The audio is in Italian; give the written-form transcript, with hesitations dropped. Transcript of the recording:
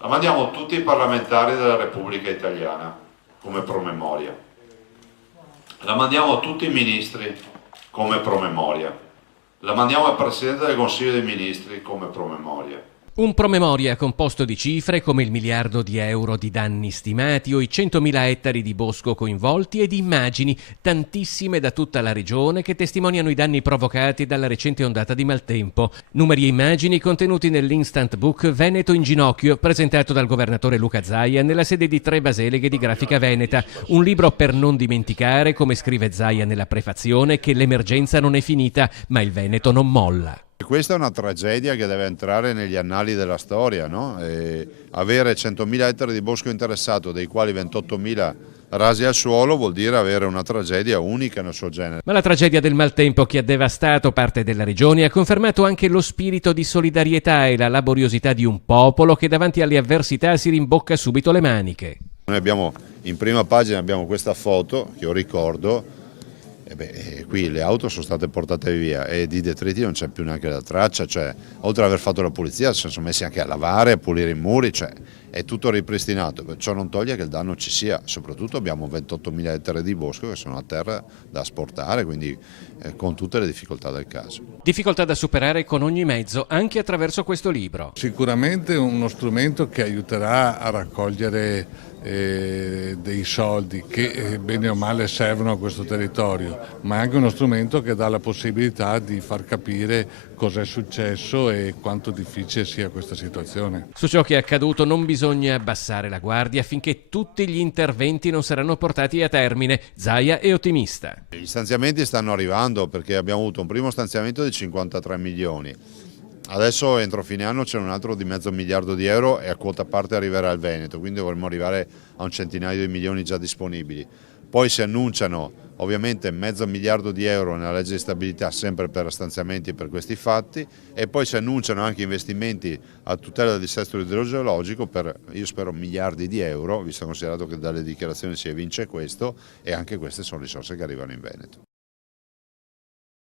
La mandiamo a tutti i parlamentari della Repubblica Italiana come promemoria. La mandiamo a tutti i ministri come promemoria. La mandiamo al Presidente del Consiglio dei Ministri come promemoria. Un promemoria composto di cifre come il miliardo di euro di danni stimati o i 100.000 ettari di bosco coinvolti e di immagini, tantissime da tutta la regione, che testimoniano i danni provocati dalla recente ondata di maltempo. Numeri e immagini contenuti nell'instant book Veneto in ginocchio, presentato dal governatore Luca Zaia nella sede di 3 baseleghe di Grafica Veneta. Un libro per non dimenticare, come scrive Zaia nella prefazione, che l'emergenza non è finita, ma il Veneto non molla. Questa è una tragedia che deve entrare negli annali della storia, no? Avere 100.000 ettari di bosco interessato, dei quali 28.000 rasi al suolo, vuol dire avere una tragedia unica nel suo genere. Ma la tragedia del maltempo che ha devastato parte della regione ha confermato anche lo spirito di solidarietà e la laboriosità di un popolo che davanti alle avversità si rimbocca subito le maniche. Noi abbiamo in prima pagina abbiamo questa foto che io ricordo. Qui le auto sono state portate via e di detriti non c'è più neanche la traccia, cioè, oltre ad aver fatto la pulizia si sono messi anche a lavare, a pulire i muri, cioè, è tutto ripristinato. Ciò non toglie che il danno ci sia, soprattutto abbiamo 28.000 ettari di bosco che sono a terra da asportare, quindi con tutte le difficoltà del caso. Difficoltà da superare con ogni mezzo, anche attraverso questo libro. Sicuramente uno strumento che aiuterà a raccogliere dei soldi che bene o male servono a questo territorio, ma è anche uno strumento che dà la possibilità di far capire cosa è successo e quanto difficile sia questa situazione. Su ciò che è accaduto non bisogna abbassare la guardia finché tutti gli interventi non saranno portati a termine. Zaia è ottimista. Gli stanziamenti stanno arrivando perché abbiamo avuto un primo stanziamento di 53 milioni. Adesso entro fine anno c'è un altro di mezzo miliardo di euro e a quota parte arriverà il Veneto, quindi dovremmo arrivare a un centinaio di milioni già disponibili. Poi si annunciano ovviamente mezzo miliardo di euro nella legge di stabilità sempre per stanziamenti per questi fatti e poi si annunciano anche investimenti a tutela del dissesto idrogeologico per, io spero, miliardi di euro, visto considerato che dalle dichiarazioni si evince questo, e anche queste sono risorse che arrivano in Veneto.